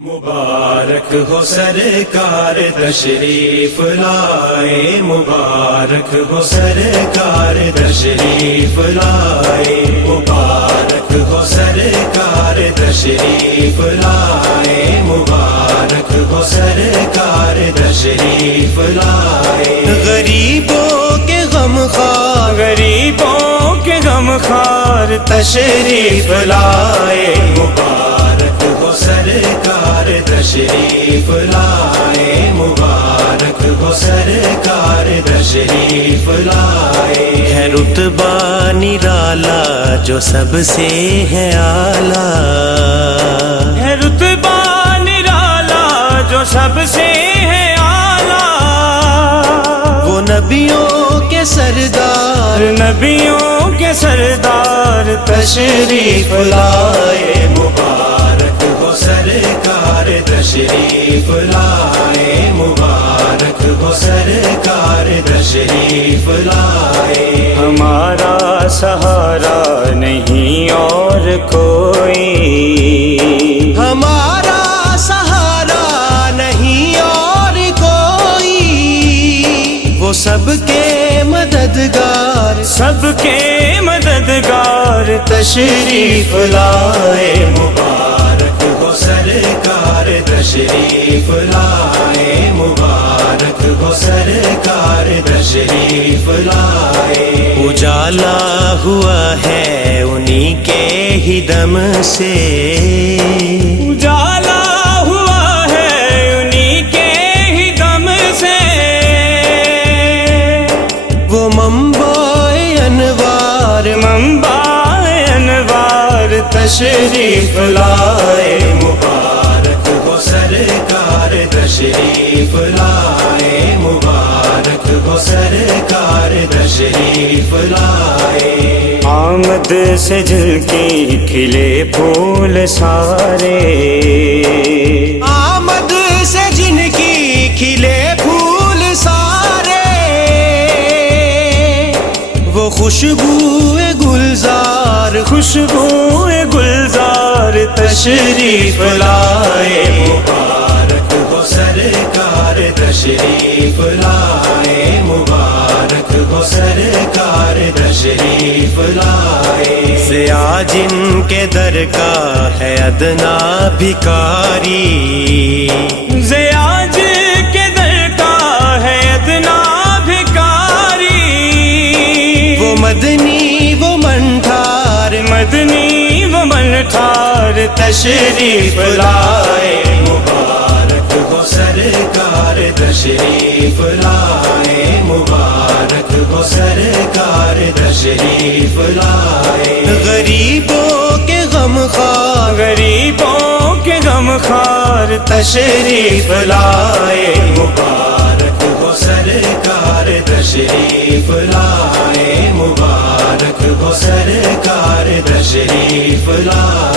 مبارک ہو سرکار تشریف لائے، مبارک ہو سرکار تشریف لائے، مبارک ہو سرکار تشریف لائے، مبارک ہو سرکار تشریف لائے۔ غریبوں کے غم خوار، غریبوں کے غم خوار تشریف لائے، مبارک ہو سرکار تشریف لائے، مبارک ہو سرکار تشریف لائے۔ ہے رتبہ نرالا جو سب سے ہے اعلیٰ، ہے رتبہ نرالا جو سب سے ہے اعلیٰ۔ وہ نبیوں کے سردار، نبیوں کے سردار تشریف لائے، مبارک ہو سرکار تشریف لائے، مبارک ہو سرکار تشریف لائے۔ ہمارا سہارا نہیں اور کوئی، ہمارا سہارا نہیں اور کوئی۔ وہ سب کے مددگار، سب کے مددگار تشریف لائے، مبارک ہو سرکار تشریف لائے، مبارک ہو سرکار تشریف لائے۔ اجالا ہوا ہے انہی کے ہی دم سے، اجالا ہوا ہے انہی کے ہی دم سے۔ وہ منبع انوار، منبع انوار تشریف لائے، مبارک ہو سرکار تشریف لائے، مبارک ہو سرکار تشریف لائے۔ آمد سے جل کی کھلے پھول سارے، آمد سے جن کی کھلے پھول سارے۔ وہ خوشبو گلزار، خوشبو گلزار تشریف لائے، مبارک ہو سرکار تشریف لائے، مبارک ہو سرکار تشریف لائے۔ سیاہ جن کے در کا ہے ادنا بھکاری، سیاہ جن کے در کا ہے ادنا بھکاری۔ وہ مدنی وہ منٹھار، مدنی وہ منٹھار تشریف لائے، مبارک ہو سرکار تشریف لائے، مبارک ہو سرکار تشریف لائے۔ غریبوں کے غم خوار، غریبوں کے غم خوار تشریف لائے، مبارک ہو سرکار تشریف لائے، مبارک ہو سرکار تشریف لائے۔